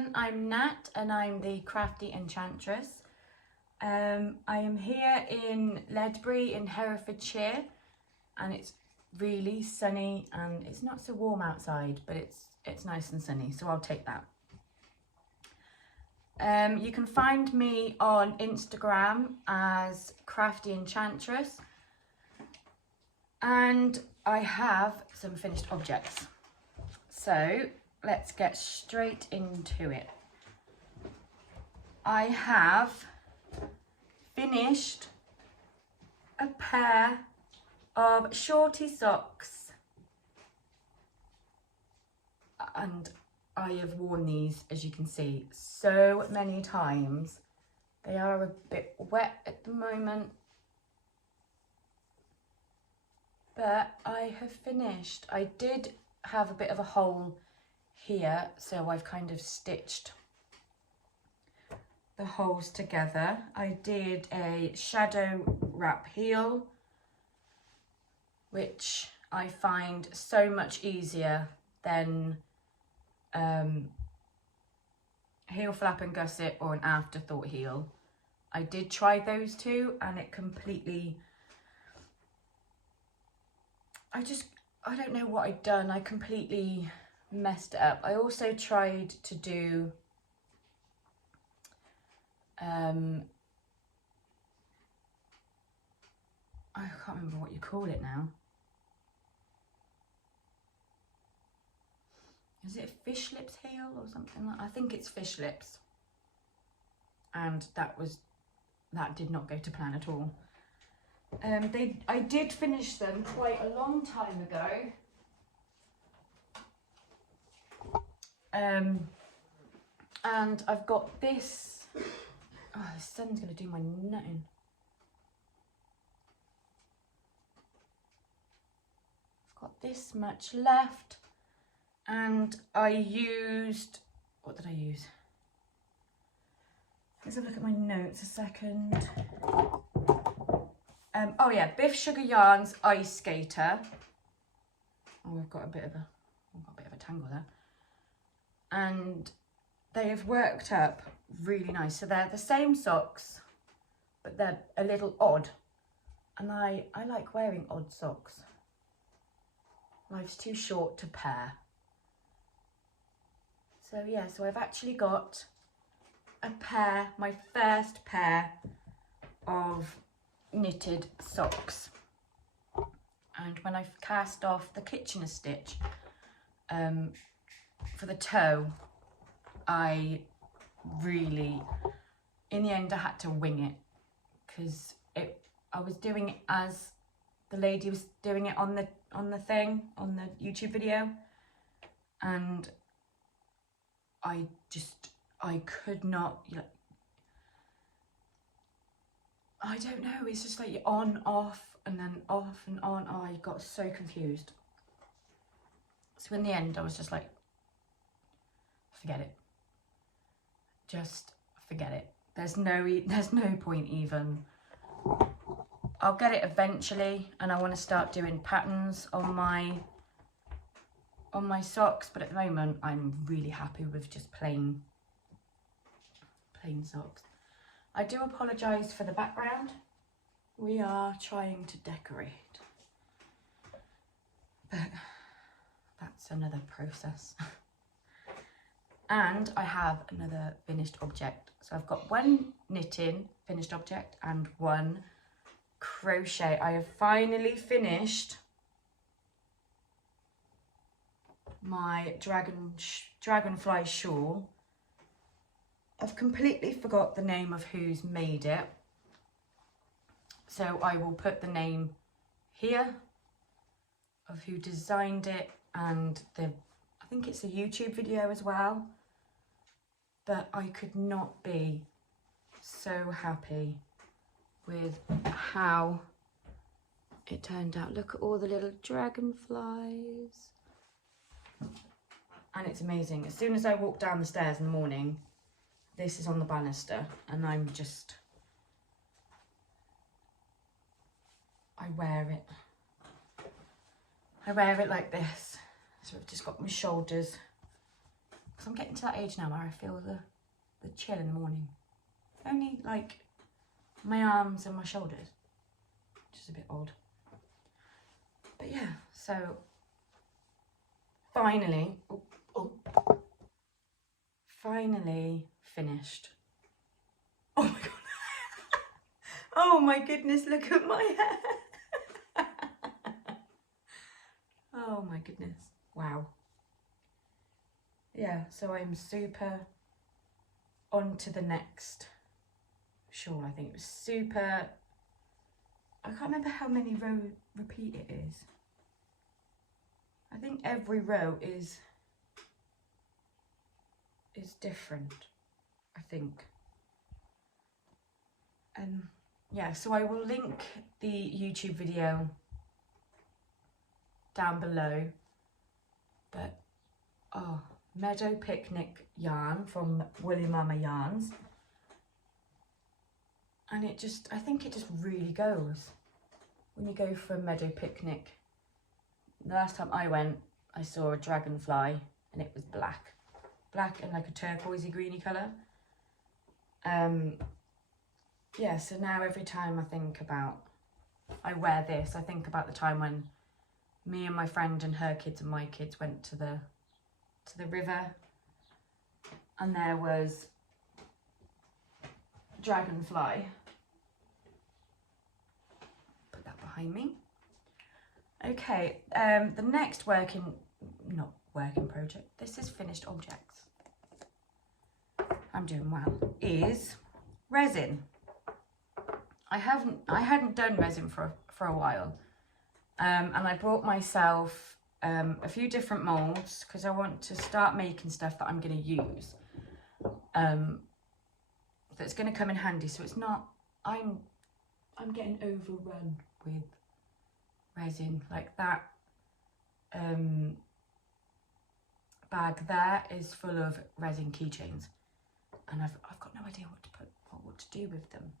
everyone, I'm Nat and I'm the Crafty Enchantress. I am here in Ledbury in Herefordshire and it's really sunny and it's not so warm outside, but it's nice and sunny, so I'll take that. You can find me on Instagram as Crafty Enchantress, and I have some finished objects. So let's get straight into it. I have finished a pair of shorty socks, and I have worn these, as you can see, so many times. They are a bit wet at the moment, but I have finished. I did have a bit of a hole here, so I've kind of stitched the holes together. I did a shadow wrap heel, which I find so much easier than heel flap and gusset or an afterthought heel. I did try those two and it completely, I don't know what I'd done. I completely messed it up. I also tried to do I can't remember what you call it now. Is it fish lips heel or something like that? I think it's fish lips. And that did not go to plan at all. I did finish them quite a long time ago. And I've got this. Oh, the sun's going to do my nutting. I've got this much left. And I used, what did I use? Let's have a look at my notes a second. Oh yeah, Biff Sugar Yarns Ice Skater. Oh, I've got a bit of a tangle there. And they have worked up really nice. So they're the same socks, but they're a little odd. And I like wearing odd socks. Life's too short to pair. So yeah, so I've actually got a pair, my first pair of knitted socks. And when I've cast off the Kitchener stitch for the toe, I really, in the end I had to wing it, because I was doing it as the lady was doing it on the YouTube video, and I could not, I don't know, it's just like on, off, and then off and on. Oh, I got so confused. So in the end, I was just like, forget it. Just forget it. There's no point even. I'll get it eventually, and I want to start doing patterns on my socks, but at the moment I'm really happy with just plain socks. I do apologise for the background. We are trying to decorate, but that's another process. And I have another finished object. So I've got one knitting finished object and one crochet. I have finally finished my dragonfly shawl. I've completely forgot the name of who's made it, so I will put the name here of who designed it, and I think it's a YouTube video as well. But I could not be so happy with how it turned out. Look at all the little dragonflies. And it's amazing. As soon as I walk down the stairs in the morning, this is on the banister, and I wear it. I wear it like this. So I've just got my shoulders because I'm getting to that age now where I feel the chill in the morning. Only like my arms and my shoulders, which is a bit odd. But yeah, so finally, finally finished. Oh my god. Oh my goodness, look at my hair. Oh my goodness, wow. Yeah, so I'm super on to the next shawl. I think it was super, I can't remember how many row repeat it is. I think every row is different, I think. Yeah, so I will link the YouTube video down below, but oh, Meadow Picnic yarn from Woolly Mama Yarns, and it just, I think it just really goes when you go for a Meadow Picnic. The last time I went, I saw a dragonfly and it was black and like a turquoisey greeny colour. Yeah, so now every time I wear this, I think about the time when me and my friend and her kids and my kids went to the river, and there was dragonfly. Put that behind me. Okay, the next not working project, this is finished objects, I'm doing well, is resin. I hadn't done resin for a while, and I brought myself a few different molds because I want to start making stuff that I'm going to use, that's going to come in handy. So it's not, I'm getting overrun with resin. Like that bag there is full of resin keychains, and I've got no idea what to do with them.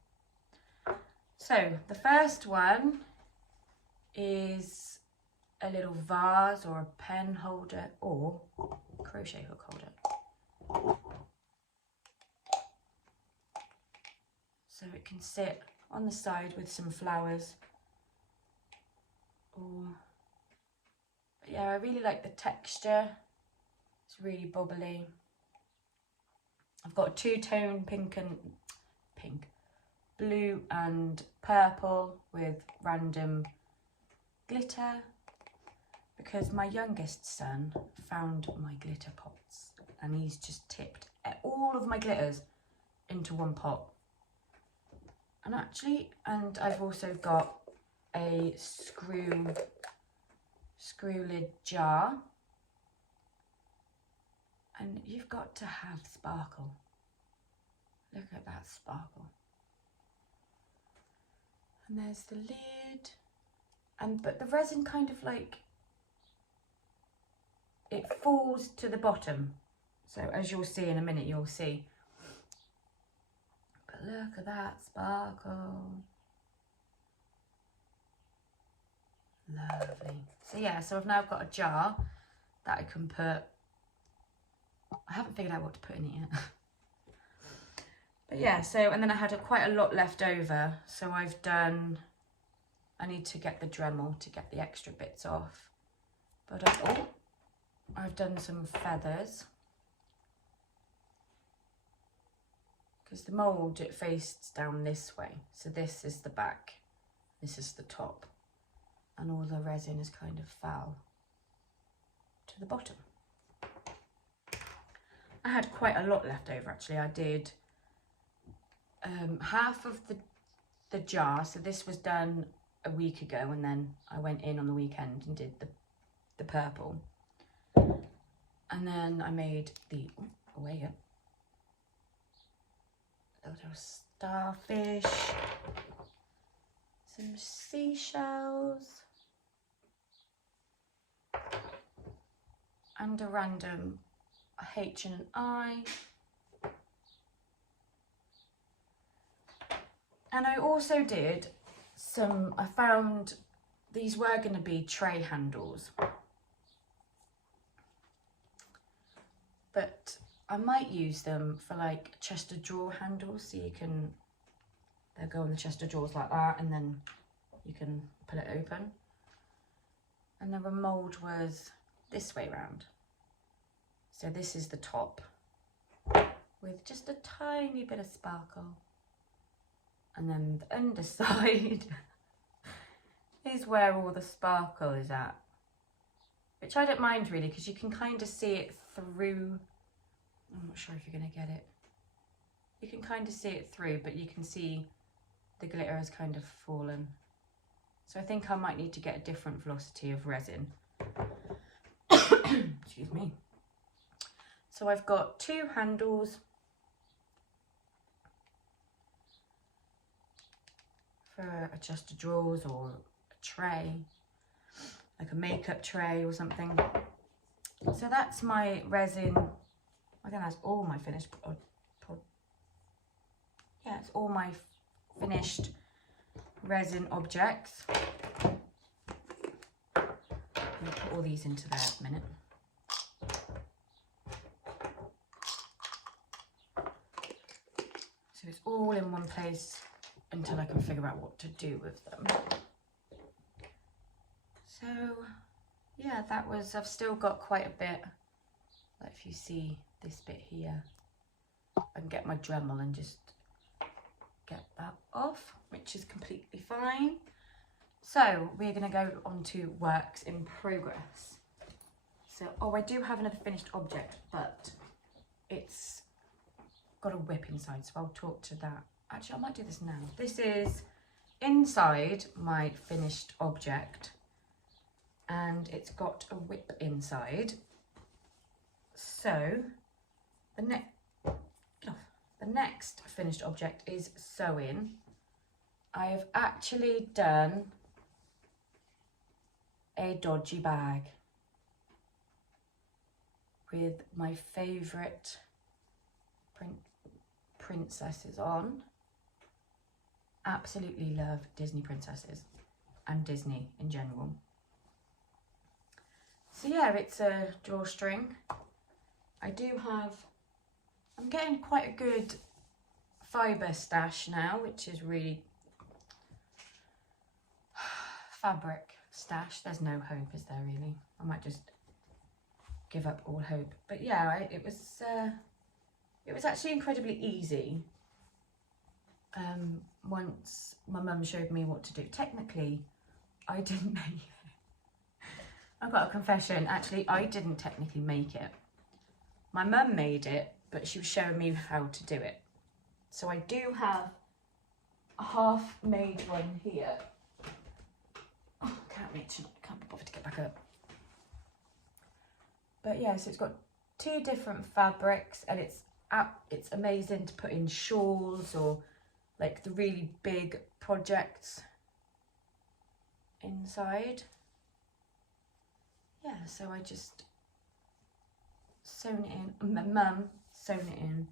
So the first one is a little vase or a pen holder or crochet hook holder. So it can sit on the side with some flowers. Or, yeah, I really like the texture. It's really bubbly. I've got a two-tone blue and purple with random glitter, because my youngest son found my glitter pots and he's just tipped all of my glitters into one pot. And I've also got a screw lid jar, and you've got to have sparkle. Look at that sparkle. And there's the lid, but the resin kind of like, it falls to the bottom. So as you'll see in a minute, you'll see. But look at that sparkle. Lovely. So yeah, so I've now got a jar that I can put, I haven't figured out what to put in it yet. But yeah, so, and then I had quite a lot left over. So I need to get the Dremel to get the extra bits off. But I've done some feathers. Because the mould, it faces down this way. So this is the back, this is the top. And all the resin is kind of fell to the bottom. I had quite a lot left over actually. I did half of the jar, so this was done a week ago, and then I went in on the weekend and did the purple, and then I made the little starfish, some seashells, and a random H and an I. And I also did I found these were going to be tray handles. but I might use them for like chest of drawer handles, so you can, they'll go in the chest of drawers like that, and then you can pull it open. And the mould was this way round. So this is the top with just a tiny bit of sparkle. And then the underside is where all the sparkle is at. Which I don't mind really, because you can kind of see it through. I'm not sure if you're going to get it. You can kind of see it through, but you can see the glitter has kind of fallen. So I think I might need to get a different velocity of resin. Excuse me. So I've got 2 handles for a chest of drawers or a tray, like a makeup tray or something. So that's my resin. I think that's all my finished. Yeah, it's all my finished resin objects. I'm gonna put all these into there in a minute. So it's all in one place until I can figure out what to do with them. So yeah, that was, I've still got quite a bit. Like if you see this bit here, I can get my Dremel and just get that off, which is completely fine. So we're going to go on to works in progress. So, oh, I do have another finished object, but it's got a whip inside, so I'll talk to that. Actually, I might do this now. This is inside my finished object, and it's got a whip inside. So the next finished object is sewing. I have actually done a dodgy bag with my favourite princesses on. Absolutely love Disney princesses and Disney in general. So yeah, it's a drawstring. I do have, I'm getting quite a good fibre stash now, which is really fabric stash. There's no hope, is there really? I might just give up all hope. But yeah, it was actually incredibly easy. Once my mum showed me what to do. Technically, I didn't make it. I've got a confession. Actually, I didn't technically make it. My mum made it, but she was showing me how to do it. So I do have a half-made one here. Oh, can't be bothered to get back up. But yeah, so it's got 2 different fabrics, and it's amazing to put in shawls or like the really big projects inside. Yeah, so I just sewn it in. My mum sewn it in.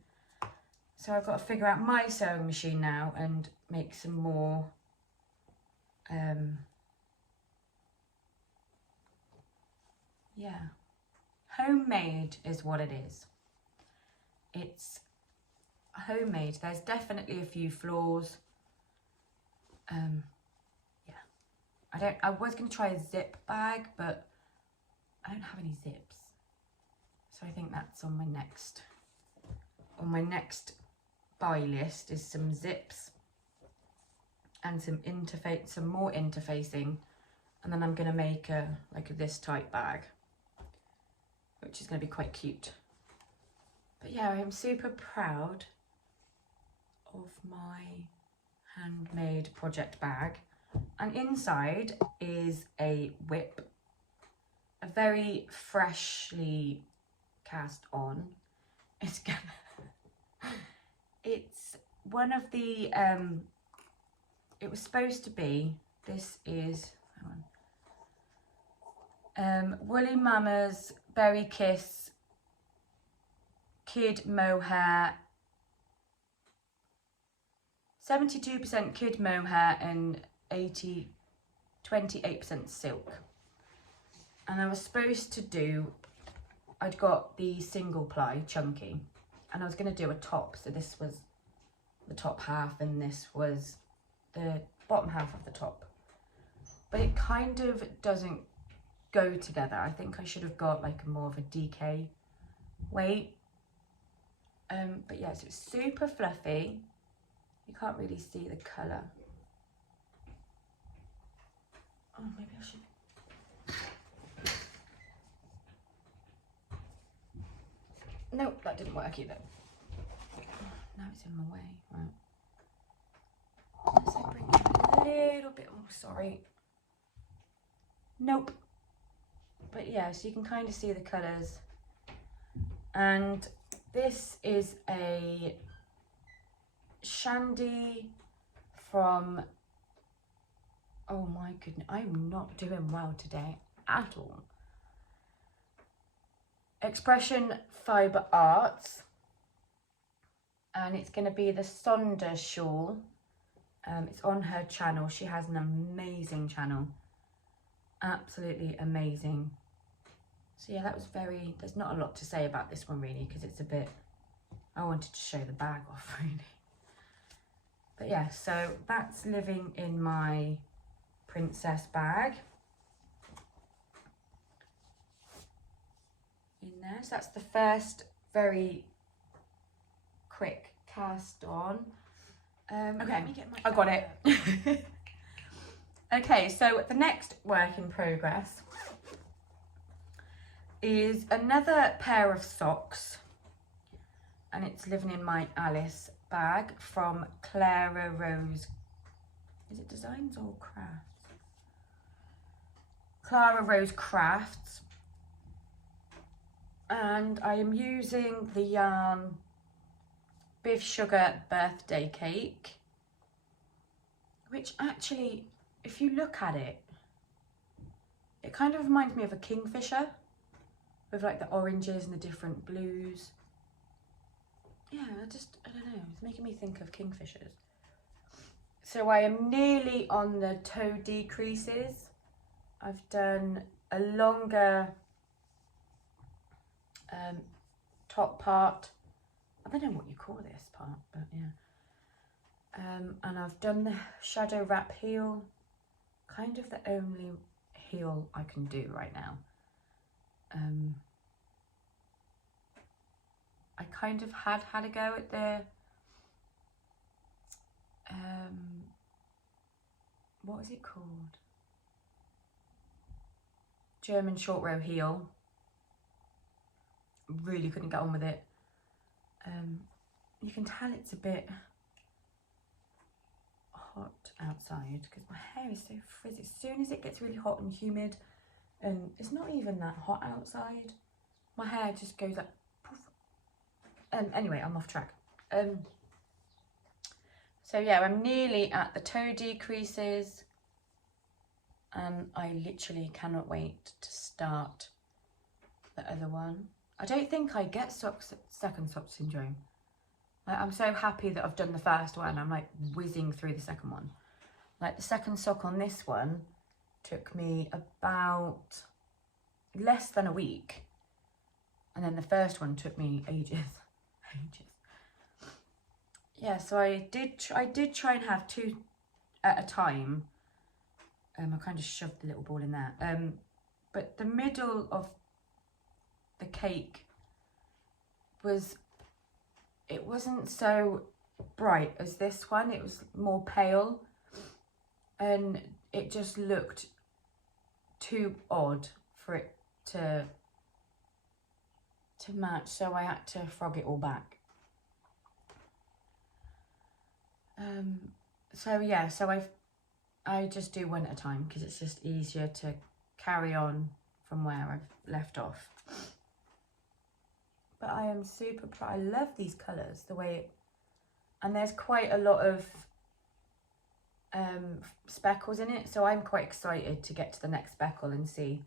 So I've got to figure out my sewing machine now and make some more yeah, homemade is what it is. It's homemade. There's definitely a few flaws. Yeah, I was going to try a zip bag, but I don't have any zips, so I think that's on my next buy list is some zips and some more interfacing, and then I'm going to make this type bag, which is going to be quite cute. But yeah, I'm super proud of my handmade project bag, and inside is a whip, a very freshly cast on. It's one of the it was supposed to be, this is, hang on, Woolly Mama's Berry Kiss Kid Mohair, 72% kid mohair and 28% silk. And I was supposed to do I'd got the single ply chunky, and I was going to do a top. So this was the top half and this was the bottom half of the top. But it kind of doesn't go together. I think I should have got like more of a DK weight. But yes, it's super fluffy. You can't really see the colour. Oh, maybe I should. Nope, that didn't work either. Now it's in my way. Right. Unless I bring it a little bit more, sorry. Nope. But yeah, so you can kind of see the colours. And this is a shandy from, oh my goodness, I'm not doing well today at all. Expression Fibre Arts, and it's going to be the Sonder shawl. It's on her channel. She has an amazing channel, absolutely amazing. So yeah, that was very, there's not a lot to say about this one really, because it's a bit, I wanted to show the bag off really. But yeah, so that's living in my princess bag. In there, so that's the first very quick cast on. Okay, I got it. Okay, so the next work in progress is another pair of socks, and it's living in my Alice bag from Clara Rose. Is it Designs or Crafts? Clara Rose Crafts. And I am using the yarn Biff Sugar Birthday Cake, which actually, if you look at it, it kind of reminds me of a kingfisher with like the oranges and the different blues. Yeah, I don't know, it's making me think of kingfishers. So I am nearly on the toe decreases. I've done a longer top part. I don't know what you call this part, but yeah. And I've done the shadow wrap heel, kind of the only heel I can do right now. I kind of had a go at the what was it called? German short row heel. Really couldn't get on with it. You can tell it's a bit hot outside because my hair is so frizzy. As soon as it gets really hot and humid, and it's not even that hot outside, my hair just goes like poof. Anyway, I'm off track. So yeah, I'm nearly at the toe decreases, and I literally cannot wait to start the other one. I don't think I get second sock syndrome. I'm so happy that I've done the first one. I'm like whizzing through the second one. Like the second sock on this one took me about less than a week. And then the first one took me ages. Yeah, so I did try and have two at a time. I kind of shoved the little ball in there. But the middle of the cake it wasn't so bright as this one. It was more pale, and it just looked too odd for it to match, so I had to frog it all back. So yeah, so I just do one at a time because it's just easier to carry on from where I've left off. But I am super proud. I love these colours, the way it, and there's quite a lot of speckles in it, so I'm quite excited to get to the next speckle and see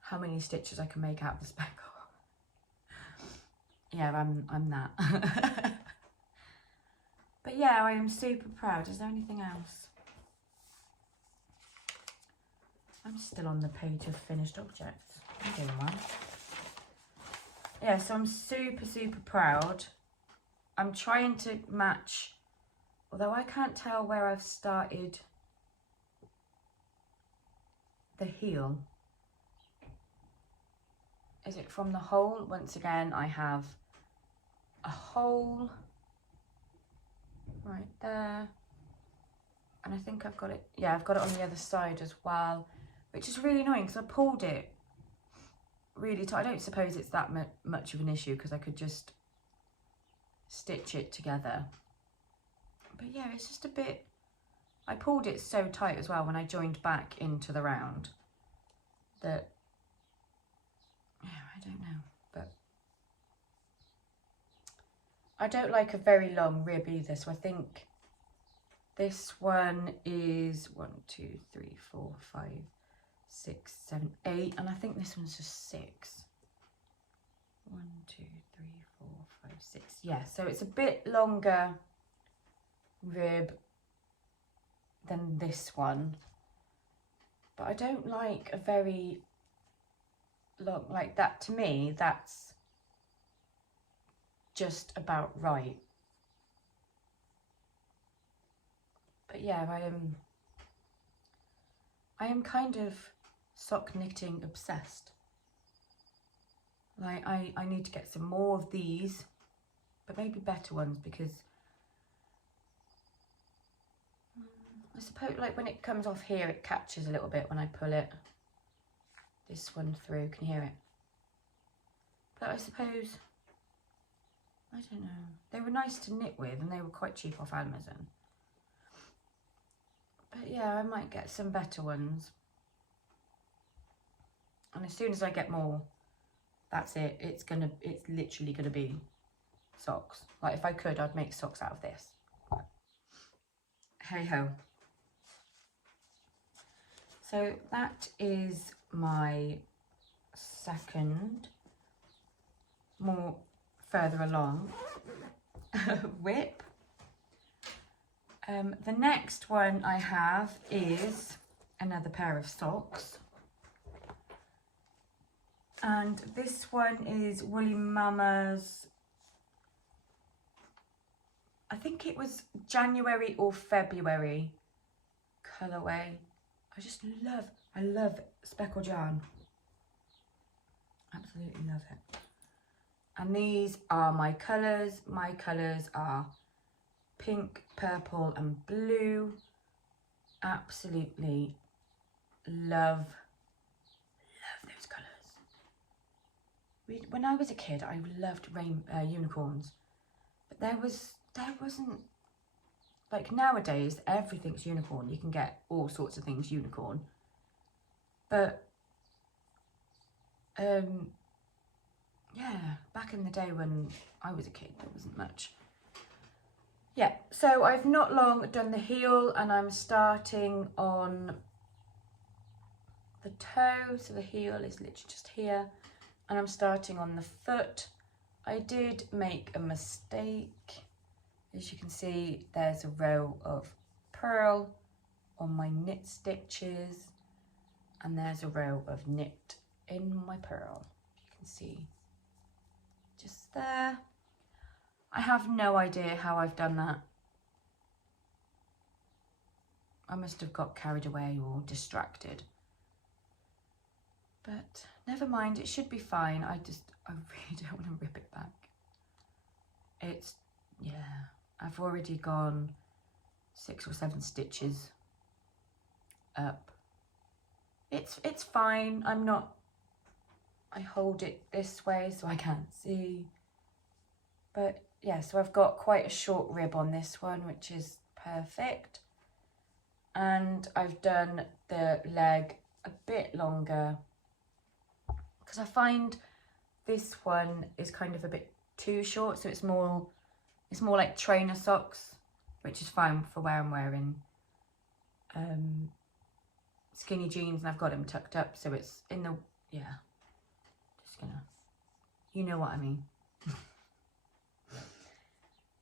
how many stitches I can make out of the speckle. Yeah, I'm that. But yeah, I am super proud. Is there anything else? I'm still on the page of finished objects. I'm doing one. yeah, so I'm super, super proud. I'm trying to match, although I can't tell where I've started the heel. Is it from the hole? Once again, I have a hole right there. And I think I've got it, yeah, I've got it on the other side as well, which is really annoying because I pulled it really tight. I don't suppose it's that much of an issue because I could just stitch it together. But yeah, it's just a bit, I pulled it so tight as well when I joined back into the round that, yeah, I don't know, but I don't like a very long rib either, so I think this one is 1, 2, 3, 4, 5, 6, 7, 8, and I think this one's just 6. 1, 2, 3, 4, 5, 6. Yeah, so it's a bit longer rib than this one, but I don't like a very long, like that. To me, that's just about right. But yeah, I am kind of sock knitting obsessed. Like I need to get some more of these, but maybe better ones, because I suppose like when it comes off here, it catches a little bit when I pull it, this one through. Can you hear it? But I suppose, I don't know, they were nice to knit with and they were quite cheap off Amazon. But yeah, I might get some better ones. And as soon as I get more, that's it. It's literally gonna be socks. Like if I could, I'd make socks out of this. Hey ho. So that is my second, more further along whip. The next one I have is another pair of socks, and this one is Woolly Mama's, I think it was January or February colourway. I love speckled yarn, absolutely love it. And these are my colours. My colours are pink, purple and blue. Absolutely love those colours. When I was a kid, I loved unicorns, but there wasn't, like nowadays everything's unicorn. You can get all sorts of things unicorn, but yeah, back in the day when I was a kid, there wasn't much. Yeah, so I've not long done the heel, and I'm starting on the toe, so the heel is literally just here, and I'm starting on the foot. I did make a mistake. As you can see, there's a row of purl on my knit stitches, and there's a row of knit in my purl. You can see just there. I have no idea how I've done that. I must have got carried away or distracted. But never mind, it should be fine. I really don't want to rip it back. It's, yeah, I've already gone 6 or 7 stitches up. It's fine. I hold it this way so I can't see. But yeah, so I've got quite a short rib on this one, which is perfect. And I've done the leg a bit longer because I find this one is kind of a bit too short, so it's more like trainer socks, which is fine for where I'm wearing skinny jeans, and I've got them tucked up, so it's in the, yeah, just gonna, you know what I mean.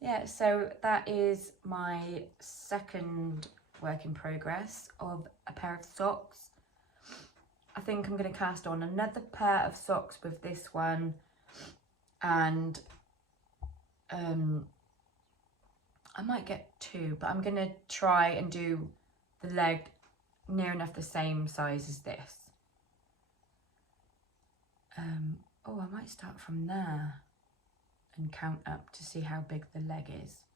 Yeah, so that is my second work in progress of a pair of socks. I think I'm going to cast on another pair of socks with this one, and I might get 2, but I'm gonna try and do the leg near enough the same size as this. Oh, I might start from there and count up to see how big the leg is.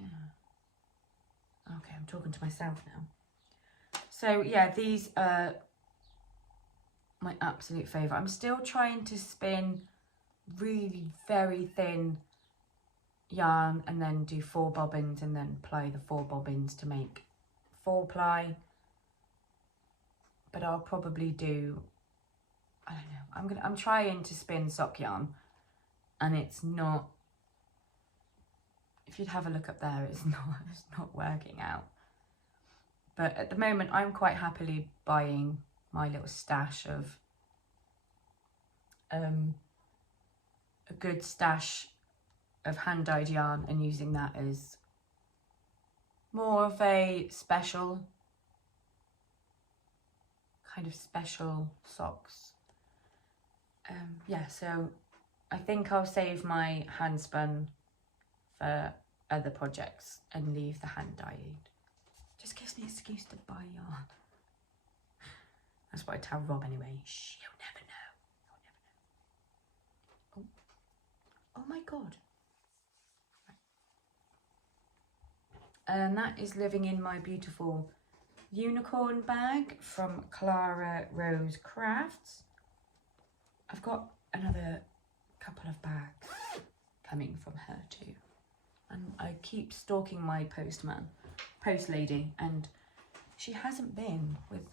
Yeah. Okay, I'm talking to myself now. So yeah, these are my absolute favourite. I'm still trying to spin really very thin yarn and then do 4 bobbins and then ply the 4 bobbins to make 4 ply. But I'll probably do, I don't know, I'm trying to spin sock yarn, and it's not, if you'd have a look up there, it's not working out. But at the moment I'm quite happily buying my little stash of a good stash of hand-dyed yarn and using that as more of a special socks. Yeah, so I think I'll save my hand spun for other projects and leave the hand dyed. Just gives me an excuse to buy yarn. That's what I tell Rob anyway. Shh, you'll never know. You'll never know. Oh my God. And that is living in my beautiful unicorn bag from Clara Rose Crafts. I've got another couple of bags coming from her too. And I keep stalking my post lady, and she hasn't been with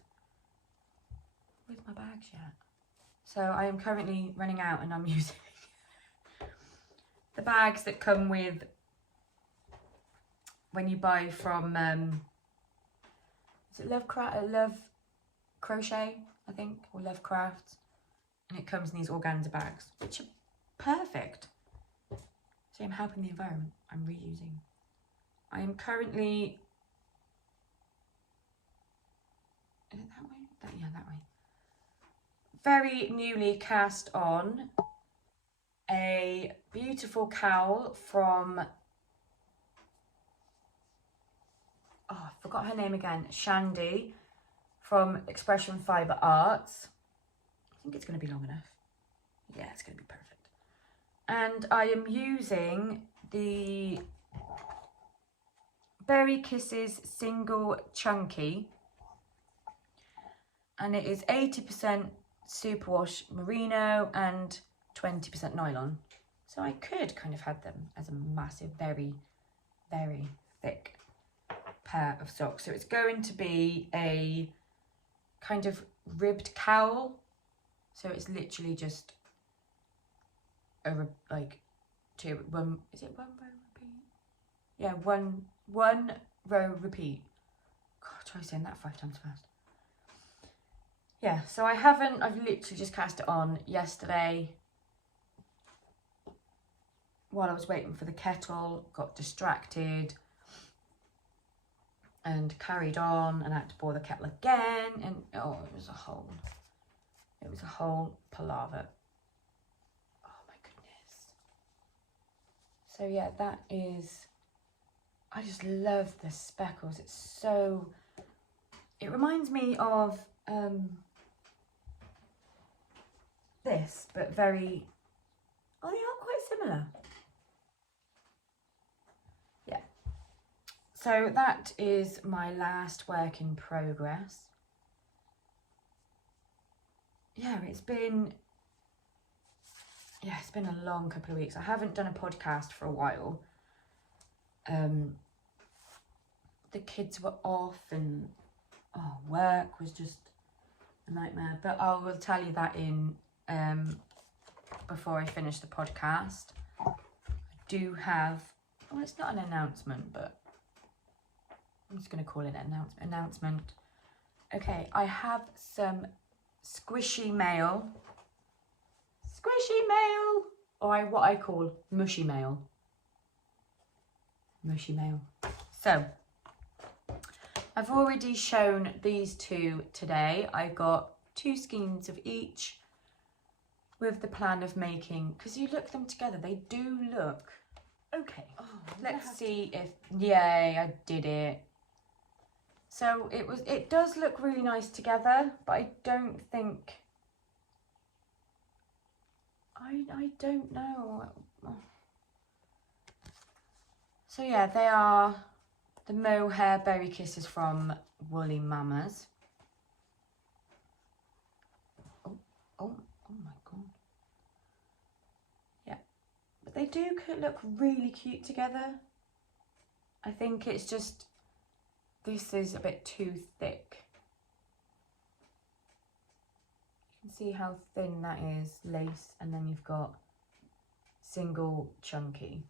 my bags yet. So I am currently running out, and I'm using the bags that come with when you buy from is it Love Crochet, I think, or Love Crafts, and it comes in these organza bags, which are perfect. See, I'm helping the environment. I'm reusing. I am currently, is it that way? Yeah, that way. Very newly cast on a beautiful cowl from, oh, I forgot her name again, Shandy from Expression Fibre Arts. I think it's going to be long enough. Yeah, it's going to be perfect. And I am using the Berry Kisses Single Chunky, and it is 80% superwash merino and 20% nylon. So I could kind of have them as a massive, very, very thick pair of socks. So it's going to be a kind of ribbed cowl. So it's literally just a like one, is it one row repeat? Yeah, one row repeat. God, try saying that 5 times fast. Yeah, so I've literally just cast it on yesterday while I was waiting for the kettle, got distracted and carried on, and I had to boil the kettle again, and oh, it was a whole palaver. Oh my goodness. So yeah, that is, I just love the speckles. It's so, it reminds me of this, but very, oh, they are quite similar. Yeah. So that is my last work in progress. Yeah, it's been a long couple of weeks. I haven't done a podcast for a while. The kids were off, and work was just a nightmare. But I will tell you that in before I finish the podcast. I do have, well, it's not an announcement, but I'm just going to call it an announcement. Okay, I have some squishy mail, or what I call mushy mail. So I've already shown these two today. I got 2 skeins of each. with the plan of making, because you look them together, they do look okay. Oh, let's see if, yay, I did it. So it does look really nice together, but I don't think, I don't know. So yeah, they are the mohair berry kisses from Woolly Mamas. Oh my god. Yeah, but they do look really cute together. I think it's just, this is a bit too thick. You can see how thin that is, lace, and then you've got single chunky.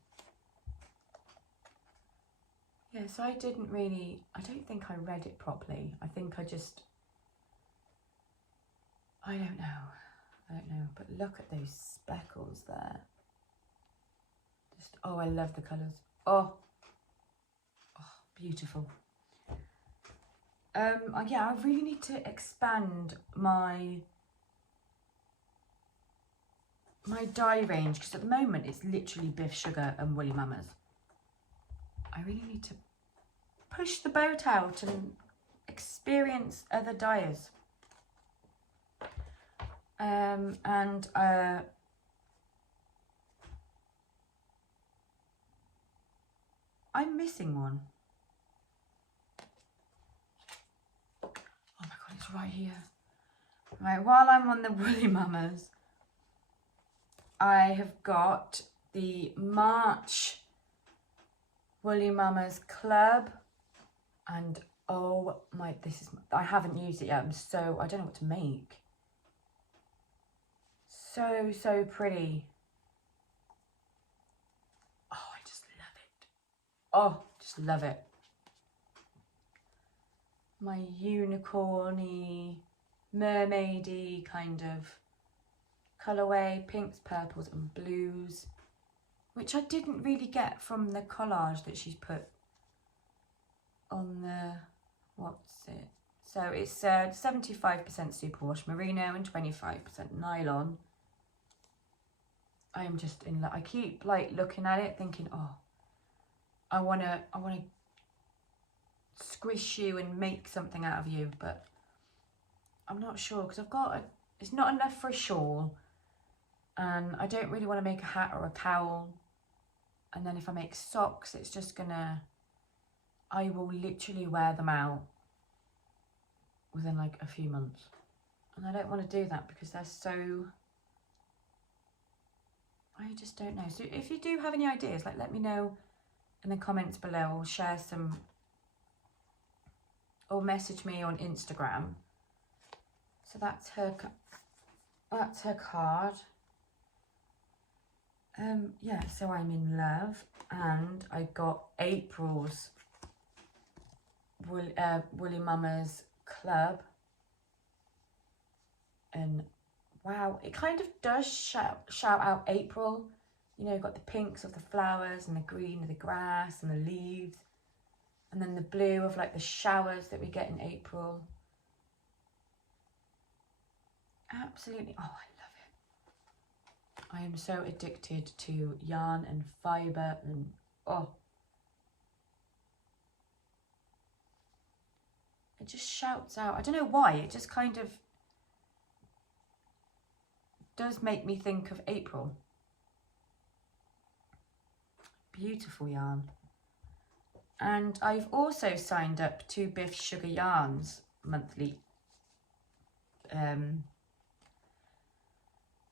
Yeah, so I don't think I read it properly. I think I don't know, but look at those speckles there. Just, oh, I love the colours. Oh, beautiful. Yeah, I really need to expand my dye range, because at the moment it's literally Biff Sugar and Woolly Mamas. I really need to push the boat out and experience other dyers. I'm missing one. Oh my god, it's right here. Right, while I'm on the Woolly Mamas, I have got the March Woolly Mamas Club, and oh my, I haven't used it yet. I don't know what to make. So pretty. Oh, I just love it. Oh, just love it. My unicorny, mermaidy kind of colourway, pinks, purples and blues, which I didn't really get from the collage that she's put on the, what's it? So it's 75% superwash merino and 25% nylon. I am just in love. I keep like looking at it thinking, oh, I wanna squish you and make something out of you, but I'm not sure, because it's not enough for a shawl, and I don't really want to make a hat or a cowl, and then if I make socks, it's just I will literally wear them out within like a few months, and I don't want to do that because they're so, I just don't know. So if you do have any ideas, like let me know in the comments below, or share some, or message me on Instagram. So that's her card. Yeah, so I'm in love, and I got April's Woolly Mamas Club, and wow, it kind of does shout out April. You know, you've got the pinks of the flowers and the green of the grass and the leaves, and then the blue of like the showers that we get in April. Absolutely, oh, I love it. I am so addicted to yarn and fibre, and oh, it just shouts out. I don't know why, it just kind of does make me think of April. Beautiful yarn. And I've also signed up to Biff Sugar Yarns monthly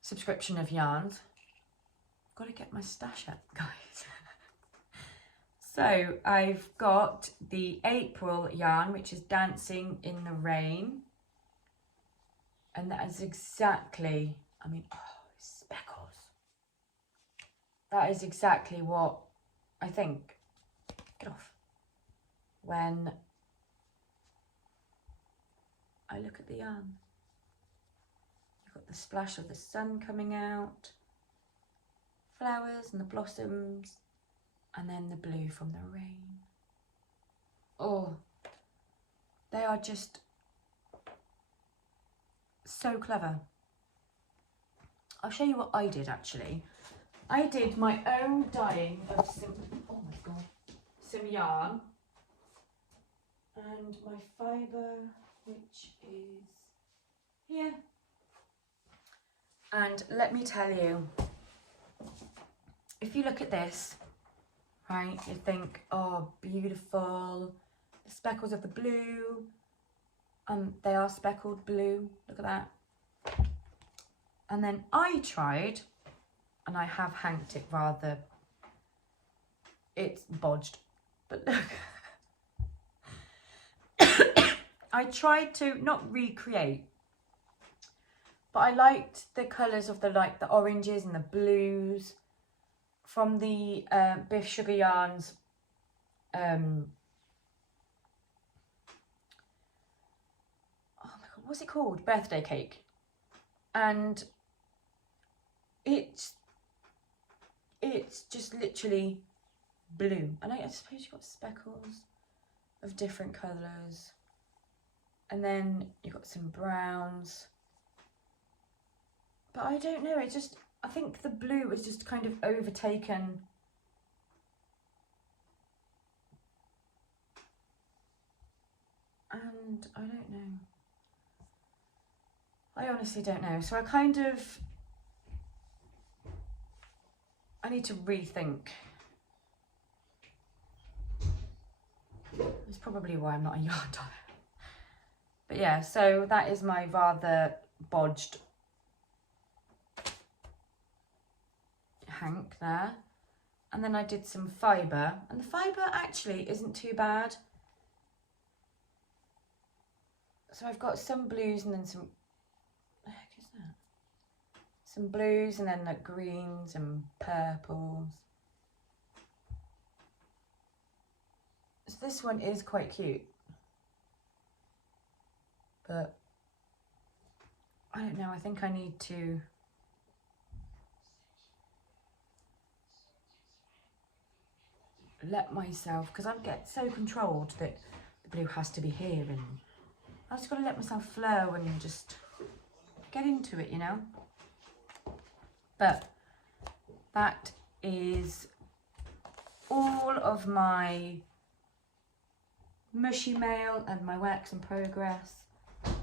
subscription of yarns. I've got to get my stash up, guys. So I've got the April yarn, which is Dancing in the Rain, and that is exactly, I mean, oh, speckles. That is exactly what I think. Get off. When I look at the yarn, you've got the splash of the sun coming out, flowers and the blossoms, and then the blue from the rain. Oh, they are just so clever. I'll show you what I did actually. I did my own dyeing of some, oh my god, some yarn and my fibre, which is here. And let me tell you, if you look at this, right, you think, oh, beautiful, the speckles of the blue, they are speckled blue, look at that. And then I tried, and I have hanked it rather, it's bodged, but look. I tried to not recreate, but I liked the colours of the oranges and the blues from the Biff Sugar Yarns oh my god, what's it called? Birthday cake. And it's just literally blue. And I suppose you've got speckles of different colours. And then you've got some browns. But I don't know, it's just, I think the blue is just kind of overtaken. And I don't know. I honestly don't know. So I need to rethink. That's probably why I'm not a yarn dyer. But yeah, so that is my rather bodged hank there. And then I did some fibre. And the fibre actually isn't too bad. So I've got some blues and then some, what the heck is that? Some blues and then like greens and purples. So this one is quite cute. But I don't know, I think I need to let myself, because I get so controlled that the blue has to be here, and I just got to let myself flow and just get into it, you know. But that is all of my mushy mail and my works in progress.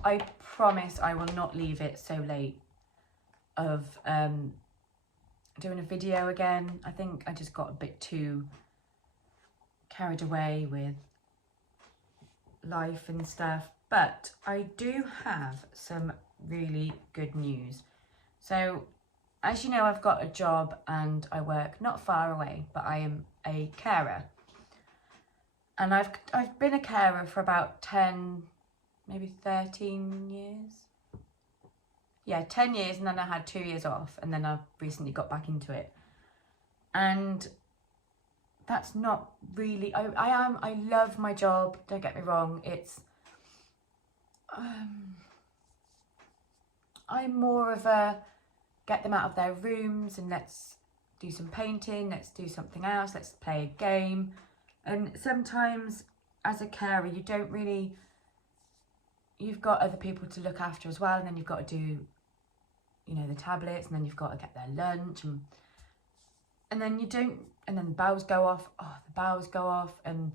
I promise I will not leave it so late of doing a video again. I think I just got a bit too carried away with life and stuff. But I do have some really good news. So, as you know, I've got a job and I work not far away, but I am a carer. And I've been a carer for about 10, maybe 13 years. Yeah, 10 years, and then I had 2 years off, and then I've recently got back into it. And that's not really, I love my job, don't get me wrong. It's, I'm more of a get them out of their rooms and let's do some painting, let's do something else, let's play a game. And sometimes as a carer, you don't really, you've got other people to look after as well, and then you've got to do, you know, the tablets, and then you've got to get their lunch, and then you don't, and then the bells go off, and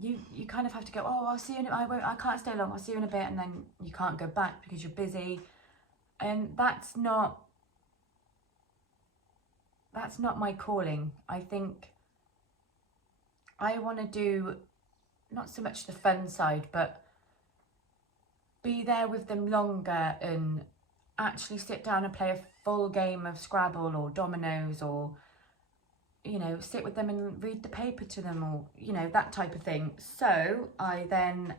you kind of have to go, oh, I'll see you in a, I can't stay long, I'll see you in a bit, and then you can't go back because you're busy. And that's not my calling. I think I want to do not so much the fun side, but be there with them longer and actually sit down and play a full game of Scrabble or dominoes, or, you know, sit with them and read the paper to them, or, you know, that type of thing. So I then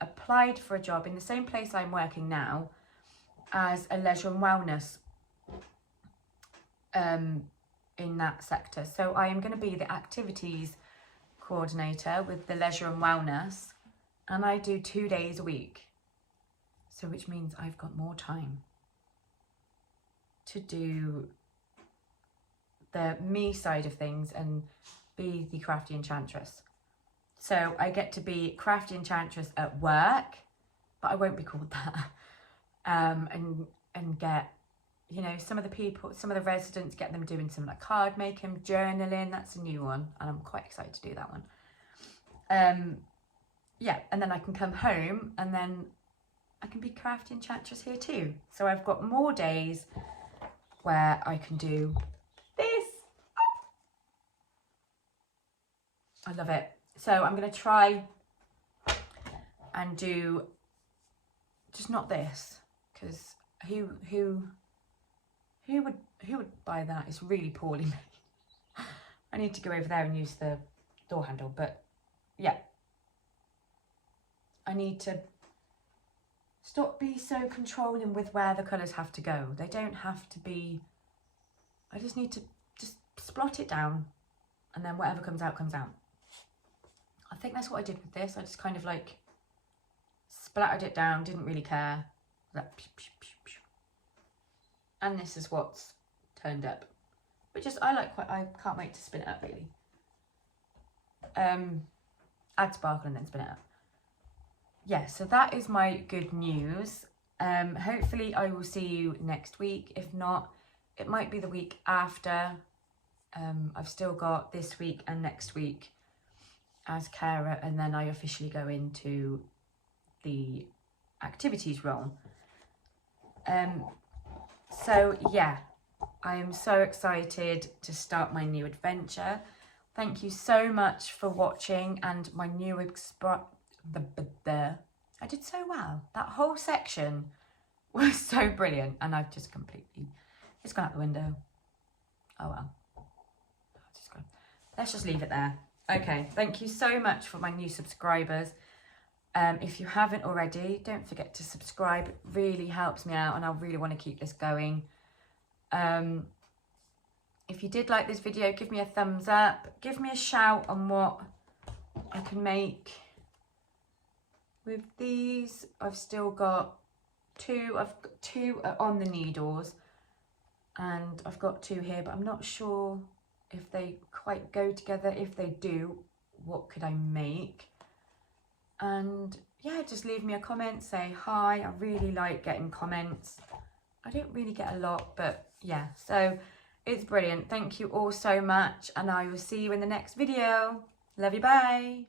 applied for a job in the same place I'm working now as a leisure and wellness in that sector. So I am going to be the activities coordinator with the leisure and wellness, and I do 2 days a week. So which means I've got more time to do the me side of things and be the crafty enchantress. So I get to be crafty enchantress at work, but I won't be called that. And get you know, some of the residents, get them doing some like card making, journaling. That's a new one, and I'm quite excited to do that one. Yeah, and then I can come home and then I can be crafty enchantress here too. So I've got more days where I can do this. I love it. So I'm going to try and do just not this, because who would buy that? It's really poorly made. I need to go over there and use the door handle, but yeah. I need to stop being so controlling with where the colours have to go. They don't have to be, I just need to just splot it down, and then whatever comes out, comes out. I think that's what I did with this. I just kind of like splattered it down, didn't really care. Like, pew, pew, pew, pew. And this is what's turned up, which is, I can't wait to spin it up really. Add sparkle and then spin it up. Yeah, so that is my good news. Hopefully I will see you next week. If not, it might be the week after. I've still got this week and next week as carer, and then I officially go into the activities role. So yeah, I am so excited to start my new adventure. Thank you so much for watching, and my new I did so well. That whole section was so brilliant, and I've just completely, it's gone out the window. Oh well. Let's just leave it there. Okay, thank you so much for my new subscribers. If you haven't already, don't forget to subscribe. It really helps me out, and I really want to keep this going. If you did like this video, give me a thumbs up. Give me a shout on what I can make with these. I've still got two. I've got two on the needles, and I've got two here, but I'm not sure if they quite go together. If they do, what could I make? And yeah, just leave me a comment, say hi. I really like getting comments. I don't really get a lot, but yeah, so it's brilliant. Thank you all so much, and I will see you in the next video. Love you, bye.